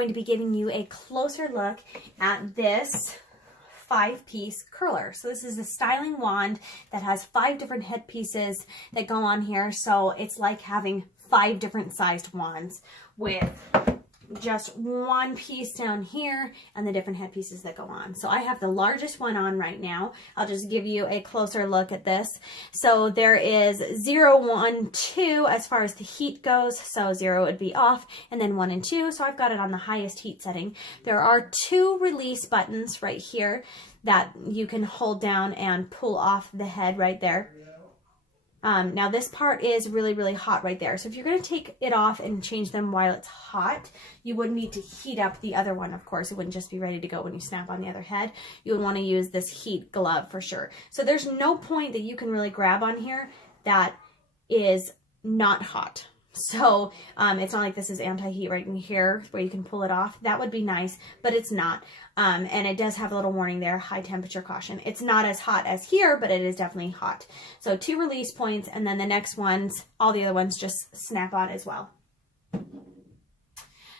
going to be giving you a closer look at this 5-piece curler. So this is a styling wand that has 5 different head pieces that go on here. So it's like having 5 different sized wands with just one piece down here and the different head pieces that go on. So I have the largest one on right now. I'll just give you a closer look at this. So there is 0, 1, 2 as far as the heat goes. So 0 would be off, and then 1 and 2. So I've got it on the highest heat setting. There are 2 release buttons right here that you can hold down and pull off the head right there. Now this part is really, really hot right there. So if you're going to take it off and change them while it's hot, you would need to heat up the other one, of course. It wouldn't just be ready to go when you snap on the other head. You would want to use this heat glove for sure. So there's no point that you can really grab on here that is not hot. So it's not like this is anti-heat right in here where you can pull it off. That would be nice, but it's not. And it does have a little warning there, high temperature caution. It's not as hot as here, but it is definitely hot. So 2 release points, and then the next ones, all the other ones just snap on as well.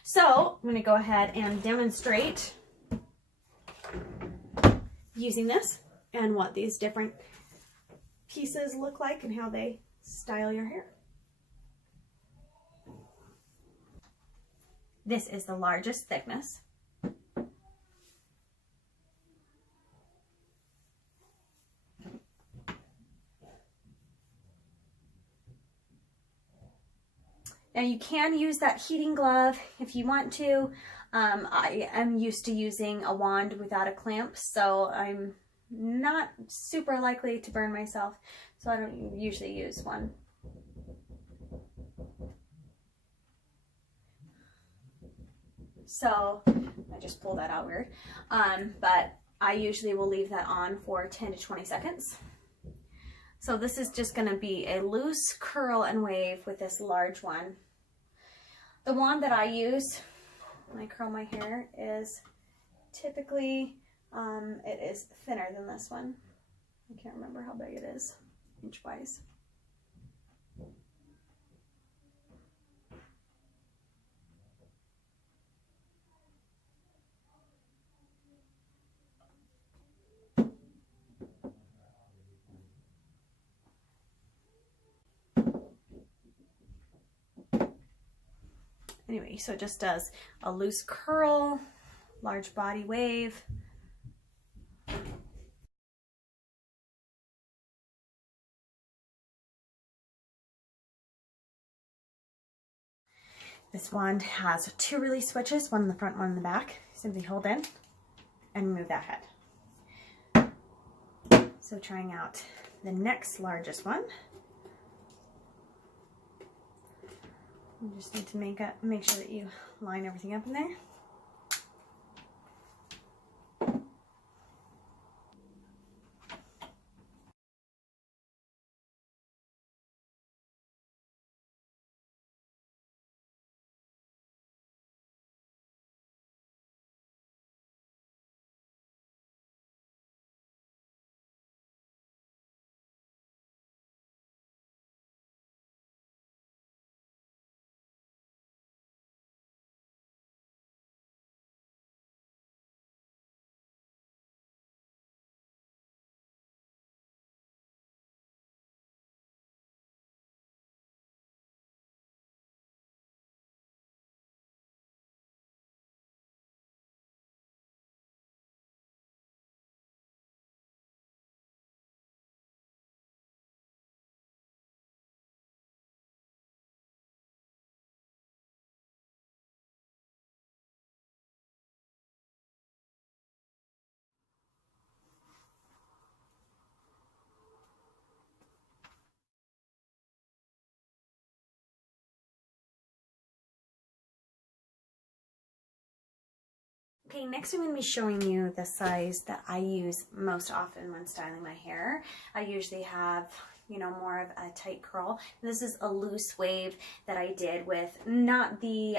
So I'm going to go ahead and demonstrate using this and what these different pieces look like and how they style your hair. This is the largest thickness. Now you can use that heating glove if you want to. I am used to using a wand without a clamp, so I'm not super likely to burn myself, so I don't usually use one. So I just pulled that out weird, but I usually will leave that on for 10 to 20 seconds. So this is just going to be a loose curl and wave with this large one. The wand that I use when I curl my hair is typically, it is thinner than this one. I can't remember how big it is inch-wise. Anyway, so it just does a loose curl, large body wave. This wand has 2 release switches, one in the front, one in the back. Simply hold in and remove that head. So trying out the next largest one. You just need to make sure that you line everything up in there. Okay, next I'm going to be showing you the size that I use most often when styling my hair. I usually have, you know, more of a tight curl. This is a loose wave that I did with not the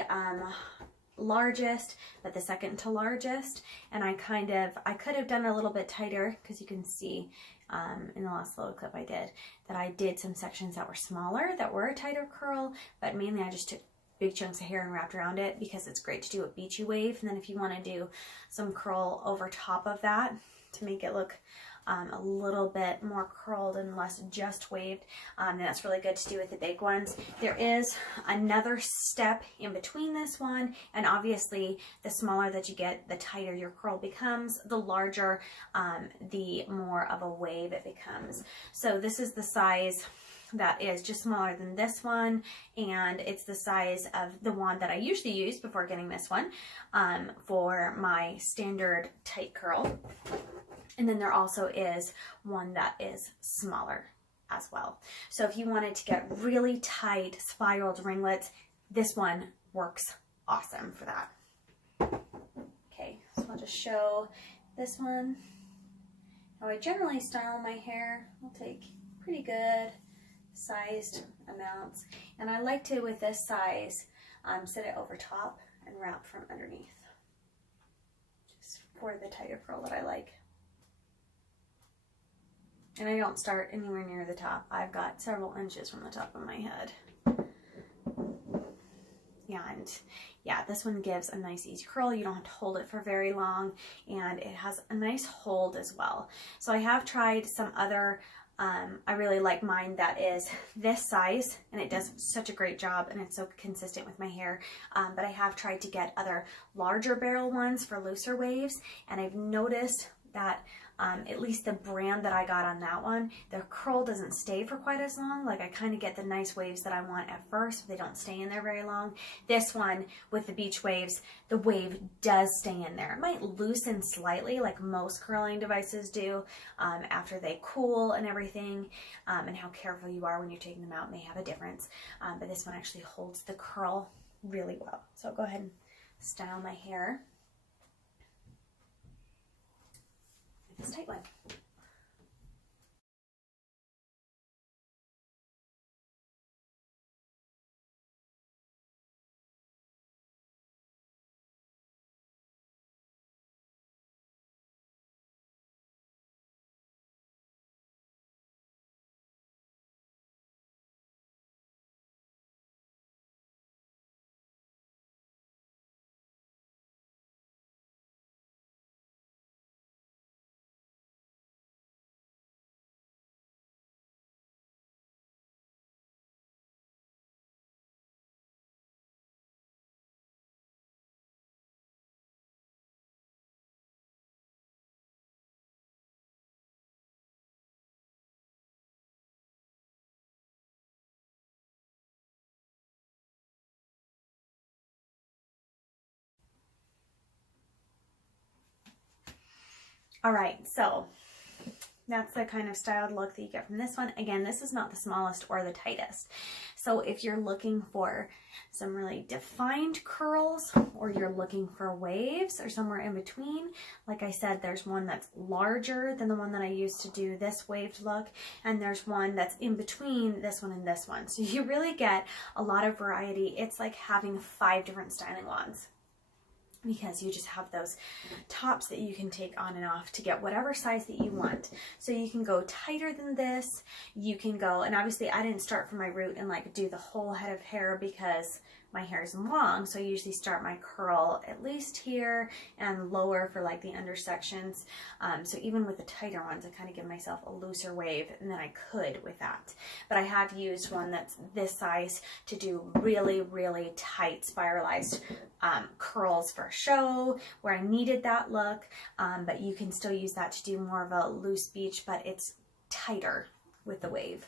largest, but the second to largest. And I could have done it a little bit tighter because you can see in the last little clip I did that I did some sections that were smaller, that were a tighter curl, but mainly I just took big chunks of hair and wrapped around it, because it's great to do a beachy wave. And then if you want to do some curl over top of that to make it look a little bit more curled and less just waved, and that's really good to do with the big ones. There is another step in between this one, and obviously the smaller that you get, the tighter your curl becomes. The larger, the more of a wave it becomes. So this is the size that is just smaller than this one, and it's the size of the wand that I usually use before getting this one for my standard tight curl. And then there also is one that is smaller as well. So if you wanted to get really tight spiraled ringlets, this one works awesome for that. Okay, so I'll just show this one. How I generally style my hair. I'll take pretty good sized amounts. And I like to, with this size, set it over top and wrap from underneath. Just for the tighter curl that I like. And I don't start anywhere near the top. I've got several inches from the top of my head. And yeah, this one gives a nice easy curl. You don't have to hold it for very long, and it has a nice hold as well. So I have tried some other, I really like mine that is this size, and it does such a great job, and it's so consistent with my hair. But I have tried to get other larger barrel ones for looser waves, and I've noticed that at least the brand that I got on that one, their curl doesn't stay for quite as long. Like, I kind of get the nice waves that I want at first, but they don't stay in there very long. This one with the beach waves, the wave does stay in there. It might loosen slightly, like most curling devices do, after they cool and everything, and how careful you are when you're taking them out may have a difference. But this one actually holds the curl really well. So I'll go ahead and style my hair. This tight one. All right, so that's the kind of styled look that you get from this one. Again, this is not the smallest or the tightest. So if you're looking for some really defined curls, or you're looking for waves, or somewhere in between, like I said, there's one that's larger than the one that I used to do this waved look, and there's one that's in between this one and this one. So you really get a lot of variety. It's like having 5 different styling wands, because you just have those tops that you can take on and off to get whatever size that you want. So you can go tighter than this, you can go, and obviously I didn't start from my root and like do the whole head of hair because my hair is long, so I usually start my curl at least here and lower for like the undersections. So even with the tighter ones, I kind of give myself a looser wave than I could with that. But I have used one that's this size to do really, really tight spiralized curls for show, where I needed that look, but you can still use that to do more of a loose beach, but it's tighter with the wave.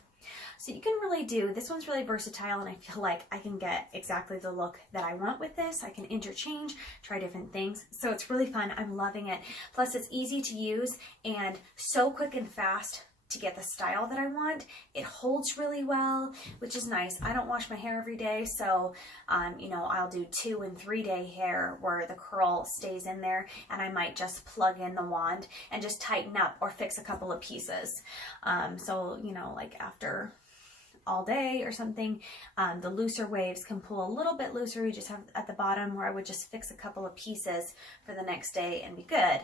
So you can really do, this one's really versatile, and I feel like I can get exactly the look that I want with this. I can interchange, try different things. So it's really fun. I'm loving it. Plus it's easy to use and so quick and fast to get the style that I want. It holds really well, which is nice. I don't wash my hair every day, so you know, I'll do 2 and 3 day hair where the curl stays in there, and I might just plug in the wand and just tighten up or fix a couple of pieces. So you know, like after all day or something. The looser waves can pull a little bit looser. You just have at the bottom where I would just fix a couple of pieces for the next day and be good.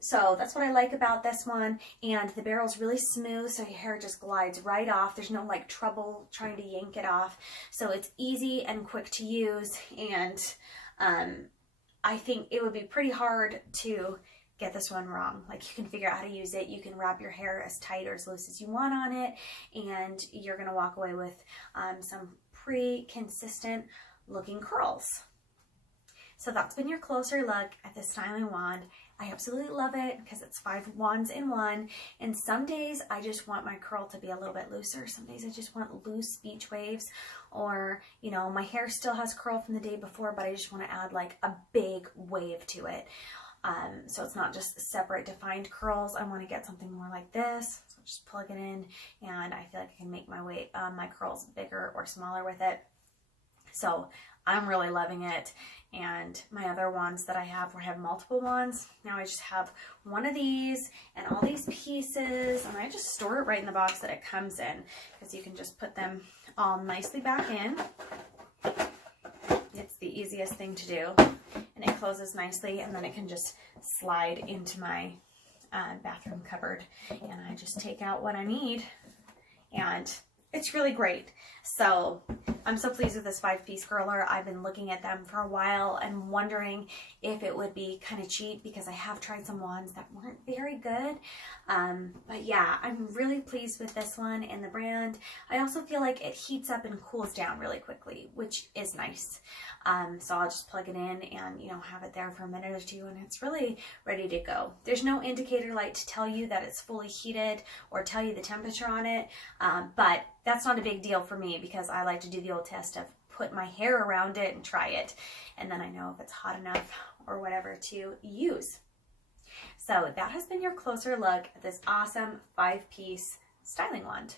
So that's what I like about this one. And the barrel's really smooth, so your hair just glides right off. There's no like trouble trying to yank it off. So it's easy and quick to use. And I think it would be pretty hard to get this one wrong. Like, you can figure out how to use it. You can wrap your hair as tight or as loose as you want on it, and you're gonna walk away with some pretty consistent looking curls. So that's been your closer look at the styling wand. I absolutely love it because it's 5 wands in one. And some days I just want my curl to be a little bit looser. Some days I just want loose beach waves, or, you know, my hair still has curl from the day before, but I just want to add like a big wave to it. So it's not just separate defined curls. I want to get something more like this. So just plug it in, and I feel like I can make my curls bigger or smaller with it. So I'm really loving it. And my other wands that I have multiple wands. Now I just have one of these and all these pieces, and I just store it right in the box that it comes in, because you can just put them all nicely back in. It's the easiest thing to do, and it closes nicely, and then it can just slide into my bathroom cupboard, and I just take out what I need, and it's really great. So I'm so pleased with this 5-piece curler. I've been looking at them for a while and wondering if it would be kind of cheap, because I have tried some wands that weren't very good. But yeah, I'm really pleased with this one and the brand. I also feel like it heats up and cools down really quickly, which is nice. So I'll just plug it in and, you know, have it there for a minute or two, and it's really ready to go. There's no indicator light to tell you that it's fully heated or tell you the temperature on it, but that's not a big deal for me, because I like to do the old test of put my hair around it and try it, and then I know if it's hot enough or whatever to use. So that has been your closer look at this awesome 5-piece styling wand.